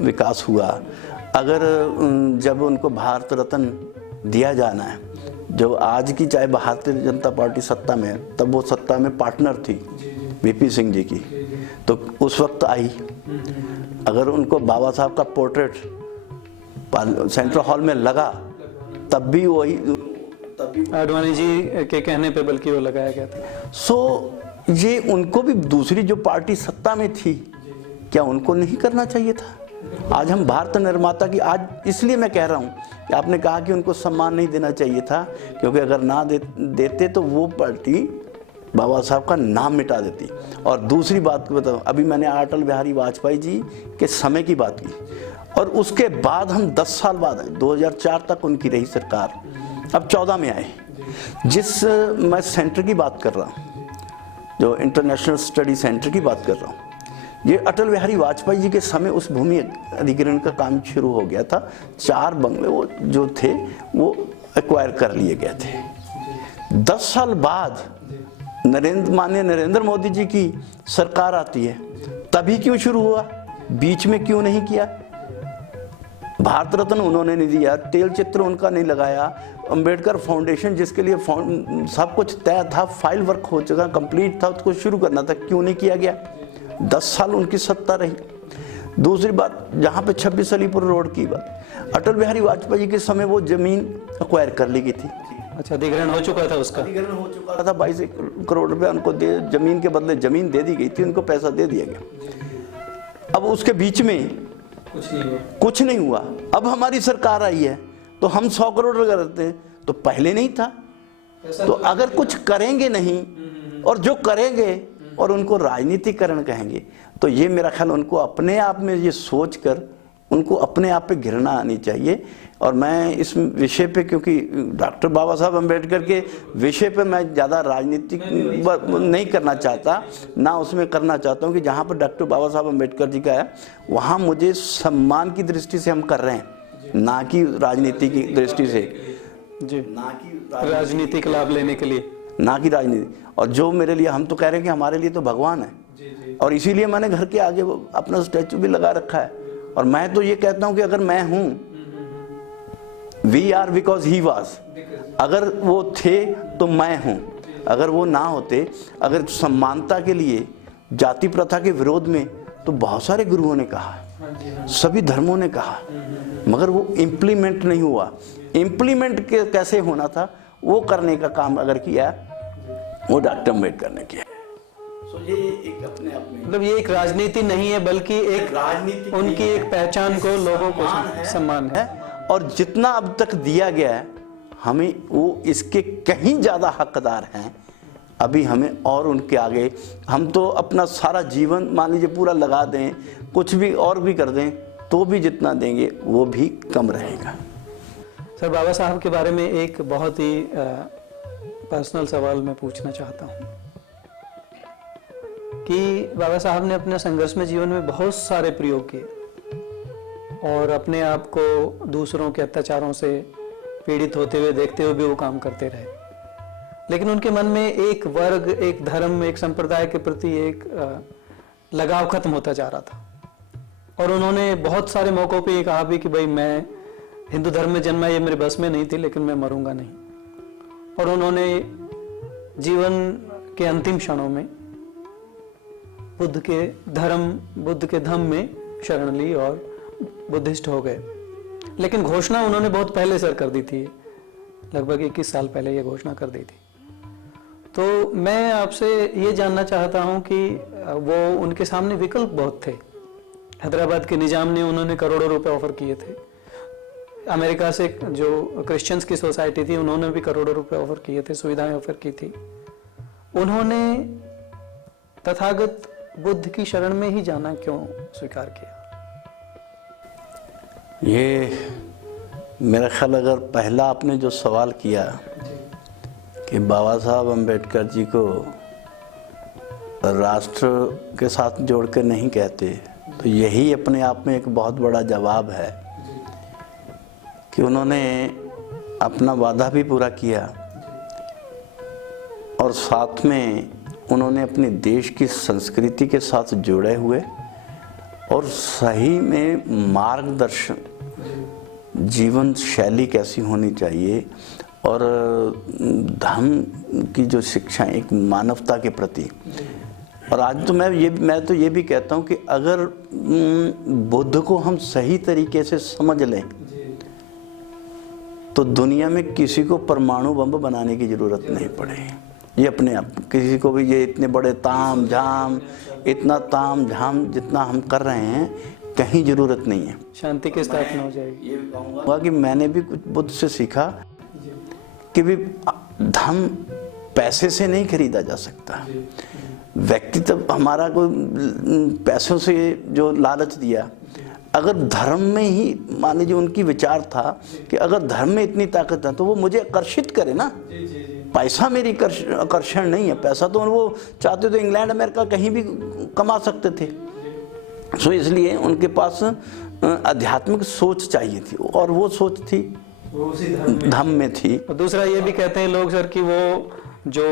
विकास हुआ। अगर जब उनको भारत रत्न दिया जाना है, जो आज की चाहे भारतीय जनता पार्टी सत्ता में है, तब वो सत्ता में पार्टनर थी वीपी सिंह जी की, तो उस वक्त आई। अगर उनको बाबा साहब का पोर्ट्रेट सेंट्रल हॉल में लगा तब भी वही, आडवाणी जी के कहने पे बल्कि वो लगाया गया था। ये उनको भी दूसरी जो पार्टी सत्ता में थी, क्या उनको नहीं करना चाहिए था? आज हम भारत निर्माता की, आज इसलिए मैं कह रहा हूँ कि आपने कहा कि उनको सम्मान नहीं देना चाहिए था, क्योंकि अगर ना देते तो वो पार्टी बाबा साहब का नाम मिटा देती। और दूसरी बात को बताऊँ, अभी मैंने अटल बिहारी वाजपेयी जी के समय की बात की और उसके बाद हम 10 साल बाद आए, 2004 तक उनकी रही सरकार, अब 14 में आए। जिस मैं सेंटर की बात कर रहा हूँ, जो इंटरनेशनल स्टडी सेंटर की बात कर रहा हूँ, ये अटल बिहारी वाजपेयी जी के समय उस भूमि अधिग्रहण का काम शुरू हो गया था। 4 बंगले वो जो थे वो एक्वायर कर लिए गए थे। 10 साल बाद माननीय नरेंद्र मोदी जी की सरकार आती है, तभी क्यों शुरू हुआ? बीच में क्यों नहीं किया? भारत रत्न उन्होंने नहीं दिया, तेल चित्र उनका नहीं लगाया, अंबेडकर फाउंडेशन जिसके लिए सब कुछ तय था, फाइल वर्क हो चुका, कंप्लीट था, उसको शुरू करना था, क्यों नहीं किया गया? 10 साल उनकी सत्ता रही। दूसरी बात, जहाँ पे 26 अलीपुर रोड की बात, अटल बिहारी वाजपेयी जी के समय वो जमीन एक्वायर कर ली गई थी। अच्छा, अधिग्रहण हो चुका था उसका? अधिग्रहण हो चुका था, 22 करोड़ रुपया उनको जमीन के बदले जमीन दे दी गई थी, उनको पैसा दे दिया गया। अब उसके बीच में कुछ नहीं हुआ। अब हमारी सरकार आई है तो हम 100 करोड़ करते हैं, तो पहले नहीं था। तो अगर कुछ करेंगे नहीं और जो करेंगे और उनको राजनीतिकरण कहेंगे, तो ये मेरा ख्याल उनको अपने आप में ये सोचकर उनको अपने आप पे घृणा आनी चाहिए। और मैं इस विषय पे, क्योंकि डॉक्टर बाबा साहब अम्बेडकर के विषय पे मैं ज़्यादा राजनीतिक नहीं करना चाहता, ना उसमें करना चाहता हूँ कि जहाँ पर डॉक्टर बाबा साहब अम्बेडकर जी का है वहाँ मुझे सम्मान की दृष्टि से हम कर रहे हैं, ना कि राजनीति की दृष्टि से, जी, ना कि राजनीतिक लाभ लेने के लिए, ना कि राजनीति। और जो मेरे लिए, हम तो कह रहे हैं कि हमारे लिए तो भगवान है, और इसीलिए मैंने घर के आगे अपना स्टैचू भी लगा रखा है। और मैं तो ये कहता हूँ कि अगर मैं हूँ, we are because he was, अगर वो थे तो मैं हूँ, अगर वो ना होते, अगर समानता के लिए, जाति प्रथा के विरोध में, तो बहुत सारे गुरुओं ने कहा, सभी धर्मों ने कहा, मगर वो इम्प्लीमेंट नहीं हुआ। इम्प्लीमेंट कैसे होना था, वो करने का काम अगर किया, वो डॉक्टर अम्बेडकर ने किया। ये एक अपने आप में, मतलब ये एक राजनीति नहीं है, बल्कि एक राजनीति, उनकी एक पहचान को, लोगों को सम्मान है। और जितना अब तक दिया गया है, हमें वो इसके कहीं ज़्यादा हकदार हैं। अभी हमें और उनके आगे, हम तो अपना सारा जीवन मान लीजिए पूरा लगा दें, कुछ भी और भी कर दें, तो भी जितना देंगे वो भी कम रहेगा। सर, बाबा साहब के बारे में एक बहुत ही पर्सनल सवाल मैं पूछना चाहता हूँ कि बाबा साहब ने अपने संघर्षमय जीवन में बहुत सारे प्रयोग किए और अपने आप को दूसरों के अत्याचारों से पीड़ित होते हुए देखते हुए भी वो काम करते रहे, लेकिन उनके मन में एक वर्ग, एक धर्म, एक संप्रदाय के प्रति एक लगाव खत्म होता जा रहा था। और उन्होंने बहुत सारे मौक़ों पे ये कहा भी कि भाई मैं हिंदू धर्म में जन्मा, ये मेरे बस में नहीं थी, लेकिन मैं मरूंगा नहीं। और उन्होंने जीवन के अंतिम क्षणों में बुद्ध के धम्म में शरण ली और बुद्धिस्ट हो गए। लेकिन घोषणा उन्होंने बहुत पहले सर कर दी थी, लगभग 21 साल पहले ये घोषणा कर दी थी। तो मैं आपसे ये जानना चाहता हूँ कि वो, उनके सामने विकल्प बहुत थे। हैदराबाद के निजाम ने उन्होंने करोड़ों रुपए ऑफर किए थे। अमेरिका से जो क्रिश्चियंस की सोसाइटी थी, उन्होंने भी करोड़ों रुपए ऑफर किए थे, सुविधाएं ऑफर की थी। उन्होंने तथागत बुद्ध की शरण में ही जाना क्यों स्वीकार किया? ये मेरा ख्याल, अगर पहला आपने जो सवाल किया कि बाबा साहब अम्बेडकर जी को राष्ट्र के साथ जोड़ कर नहीं कहते, तो यही अपने आप में एक बहुत बड़ा जवाब है कि उन्होंने अपना वादा भी पूरा किया और साथ में उन्होंने अपने देश की संस्कृति के साथ जुड़े हुए और सही में मार्गदर्शन, जीवन शैली कैसी होनी चाहिए और धर्म की जो शिक्षा, एक मानवता के प्रति। और आज तो मैं तो ये भी कहता हूँ कि अगर बुद्ध को हम सही तरीके से समझ लें तो दुनिया में किसी को परमाणु बम बनाने की ज़रूरत नहीं पड़े। ये अपने आप किसी को भी, ये इतने बड़े ताम झाम जितना हम कर रहे हैं, कहीं ज़रूरत नहीं है। शांति की स्थापना हो जाएगी। ये भी कहूँगा कि मैंने भी कुछ बुद्ध से सीखा कि भी धन पैसे से नहीं खरीदा जा सकता। व्यक्तित्व हमारा कोई पैसों से जो लालच दिया, अगर धर्म में ही, मान लीजिए उनकी विचार था कि अगर धर्म में इतनी ताकत है तो वो मुझे आकर्षित करे ना। पैसा मेरी आकर्षण नहीं है। पैसा तो वो चाहते तो इंग्लैंड अमेरिका कहीं भी कमा सकते थे। सो इसलिए उनके पास आध्यात्मिक सोच चाहिए थी और वो सोच थी धर्म में थी। और दूसरा ये भी कहते हैं लोग सर कि वो जो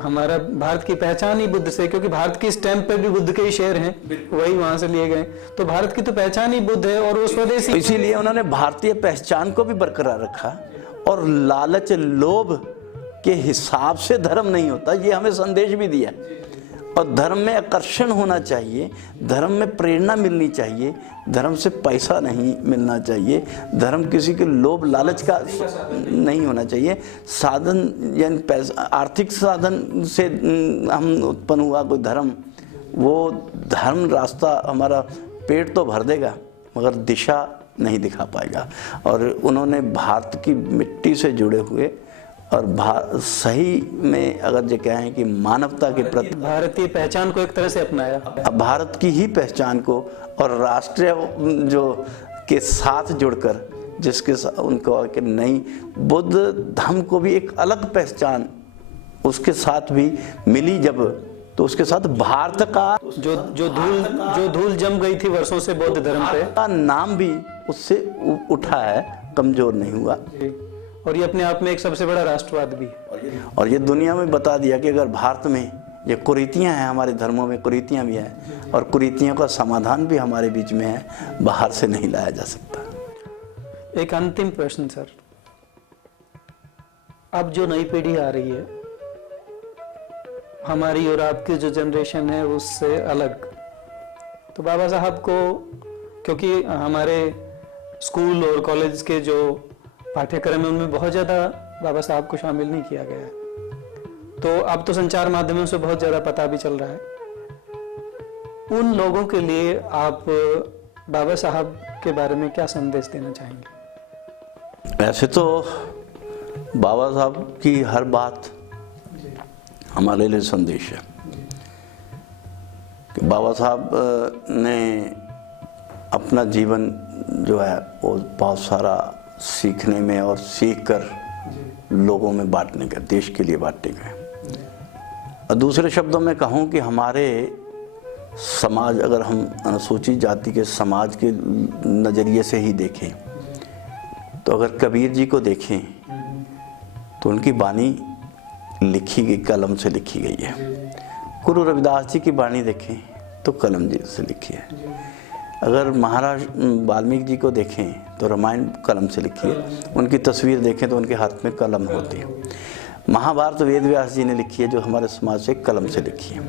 हमारा भारत की पहचान ही बुद्ध से, क्योंकि भारत की स्टैंप पे भी बुद्ध के ही शेर हैं, वही वहां से लिए गए, तो भारत की तो पहचान ही बुद्ध है और वो स्वदेशी। इसीलिए उन्होंने भारतीय पहचान को भी बरकरार रखा। और लालच, लोभ के हिसाब से धर्म नहीं होता, ये हमें संदेश भी दिया। और धर्म में आकर्षण होना चाहिए, धर्म में प्रेरणा मिलनी चाहिए, धर्म से पैसा नहीं मिलना चाहिए, धर्म किसी के लोभ लालच का नहीं होना चाहिए। साधन यानी पैसा, आर्थिक साधन से हम उत्पन्न हुआ कोई धर्म, वो धर्म रास्ता हमारा पेट तो भर देगा मगर दिशा नहीं दिखा पाएगा। और उन्होंने भारत की मिट्टी से जुड़े हुए और सही में अगर जो कहें कि मानवता के प्रति भारतीय पहचान को एक तरह से अपनाया, भारत की ही पहचान को और राष्ट्रीय जो के साथ जुड़कर, जिसके साथ उनको कि नहीं, बुद्ध धर्म को भी एक अलग पहचान उसके साथ भी मिली जब, तो उसके साथ भारत का जो धूल जम गई थी वर्षों से बौद्ध धर्म पे, का नाम भी उससे उठा है, कमजोर नहीं हुआ। और ये अपने आप में एक सबसे बड़ा राष्ट्रवाद भी है। और ये दुनिया में बता दिया कि अगर भारत में ये कुरीतियां हैं, हमारे धर्मों में कुरीतियां भी हैं और कुरीतियों का समाधान भी हमारे बीच में है, बाहर से नहीं लाया जा सकता। एक अंतिम प्रश्न सर, अब जो नई पीढ़ी आ रही है, हमारी और आपकी जो जनरेशन है उससे अलग, तो बाबा साहब को, क्योंकि हमारे स्कूल और कॉलेज के जो पाठ्यक्रम है उनमें बहुत ज़्यादा बाबा साहब को शामिल नहीं किया गया है, तो अब तो संचार माध्यमों से बहुत ज़्यादा पता भी चल रहा है। उन लोगों के लिए आप बाबा साहब के बारे में क्या संदेश देना चाहेंगे? वैसे तो बाबा साहब की हर बात हमारे लिए संदेश है कि बाबा साहब ने अपना जीवन जो है वो बहुत सारा सीखने में और सीख कर लोगों में बांटने का, देश के लिए बांटने का। और दूसरे शब्दों में कहूँ कि हमारे समाज, अगर हम अनुसूचित जाति के समाज के नज़रिए से ही देखें, तो अगर कबीर जी को देखें तो उनकी वाणी लिखी गई, कलम से लिखी गई है। गुरु रविदास जी की वाणी देखें तो कलम जी से लिखी है। अगर महाराज वाल्मीकि जी को देखें तो रामायण कलम से लिखी है। उनकी तस्वीर देखें तो उनके हाथ में कलम होती है। महाभारत वेद व्यास जी ने लिखी है जो हमारे समाज से कलम से लिखी है।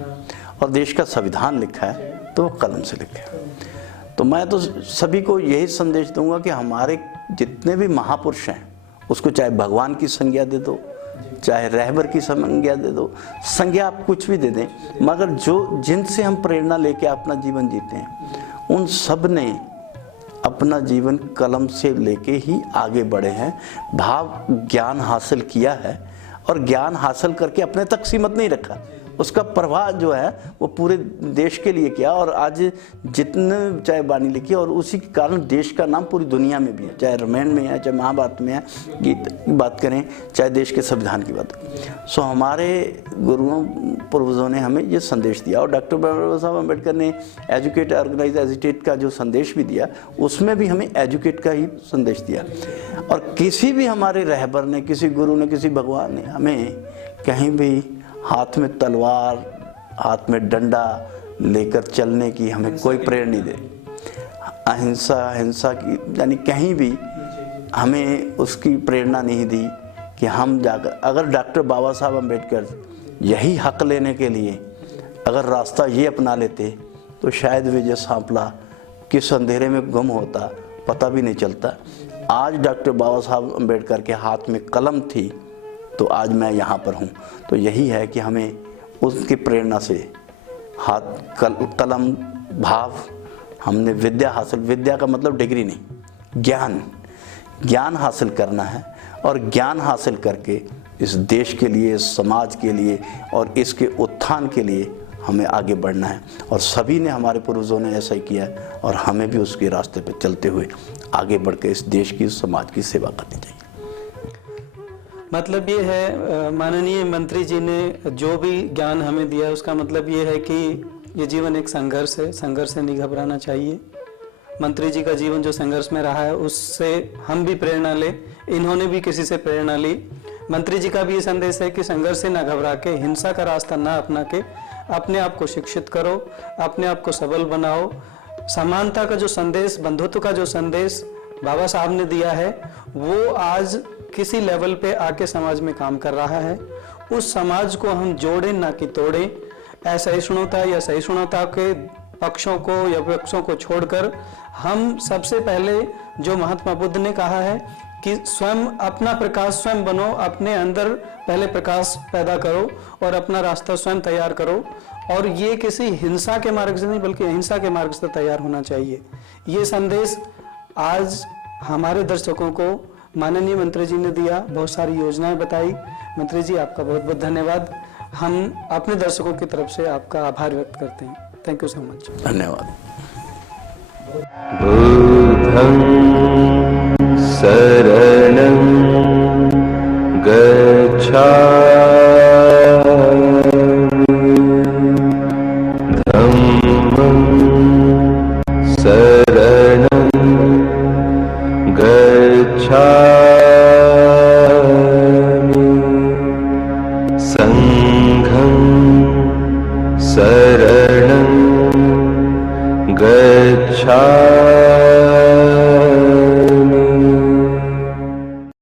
और देश का संविधान लिखा है तो वो कलम से लिखा है। तो मैं तो सभी को यही संदेश दूंगा कि हमारे जितने भी महापुरुष हैं, उसको चाहे भगवान की संज्ञा दे दो, चाहे रहबर की संज्ञा दे दो, संज्ञा आप कुछ भी दे दें, मगर जो जिनसे हम प्रेरणा लेके अपना जीवन जीते हैं, उन सब ने अपना जीवन कलम से लेके ही आगे बढ़े हैं। भाव ज्ञान हासिल किया है और ज्ञान हासिल करके अपने तक सीमित नहीं रखा, उसका प्रवाह जो है वो पूरे देश के लिए किया, और आज जितने चाहे वाणी लिखी और उसी के कारण देश का नाम पूरी दुनिया में भी है, चाहे रामायण में है, चाहे महाभारत में है, गीत की बात करें, चाहे देश के संविधान की बात करें। सो हमारे गुरुओं पूर्वजों ने हमें ये संदेश दिया, और डॉक्टर बाबा साहब अम्बेडकर ने एजुकेट, ऑर्गेनाइज, एजिटेट का जो संदेश भी दिया, उसमें भी हमें एजुकेट का ही संदेश दिया। और किसी भी हमारे रहबर ने, किसी गुरु ने, किसी भगवान ने हमें कहीं भी हाथ में तलवार, हाथ में डंडा लेकर चलने की हमें कोई प्रेरणा नहीं दे। अहिंसा, हिंसा की यानी कहीं भी हमें उसकी प्रेरणा नहीं दी कि हम जाकर, अगर डॉक्टर बाबा साहब अम्बेडकर यही हक लेने के लिए अगर रास्ता ये अपना लेते तो शायद विजय सांपला किस अंधेरे में गुम होता पता भी नहीं चलता। आज डॉक्टर बाबा साहब अम्बेडकर के हाथ में कलम थी तो आज मैं यहाँ पर हूँ। तो यही है कि हमें उसकी प्रेरणा से हाथ कलम भाव, हमने विद्या हासिल, विद्या का मतलब डिग्री नहीं, ज्ञान हासिल करना है, और ज्ञान हासिल करके इस देश के लिए, इस समाज के लिए और इसके उत्थान के लिए हमें आगे बढ़ना है। और सभी ने, हमारे पूर्वजों ने ऐसा ही किया है, और हमें भी उसके रास्ते पर चलते हुए आगे बढ़ के इस देश की, इस समाज की सेवा करनी चाहिए। मतलब ये है, माननीय मंत्री जी ने जो भी ज्ञान हमें दिया उसका मतलब ये है कि ये जीवन एक संघर्ष है, संघर्ष से नहीं घबराना चाहिए। मंत्री जी का जीवन जो संघर्ष में रहा है उससे हम भी प्रेरणा ले, इन्होंने भी किसी से प्रेरणा ली। मंत्री जी का भी ये संदेश है कि संघर्ष से ना घबरा के, हिंसा का रास्ता ना अपना के अपने आप को शिक्षित करो, अपने आप को सबल बनाओ। समानता का जो संदेश, बंधुत्व का जो संदेश बाबा साहब ने दिया है वो आज किसी लेवल पे आके समाज में काम कर रहा है। उस समाज को हम जोड़ें ना कि तोड़ें। असहिष्णुता या सहिष्णुता के पक्षों को या विपक्षों को छोड़कर हम सबसे पहले, जो महात्मा बुद्ध ने कहा है कि स्वयं अपना प्रकाश स्वयं बनो, अपने अंदर पहले प्रकाश पैदा करो और अपना रास्ता स्वयं तैयार करो। और ये किसी हिंसा के मार्ग से नहीं बल्कि अहिंसा के मार्ग से तैयार होना चाहिए। ये संदेश आज हमारे दर्शकों को माननीय मंत्री जी ने दिया, बहुत सारी योजनाएं बताई। मंत्री जी आपका बहुत बहुत धन्यवाद। हम अपने दर्शकों की तरफ से आपका आभार व्यक्त करते हैं। Thank you so much. धन्यवाद। बुद्धं शरणं गच्छामि।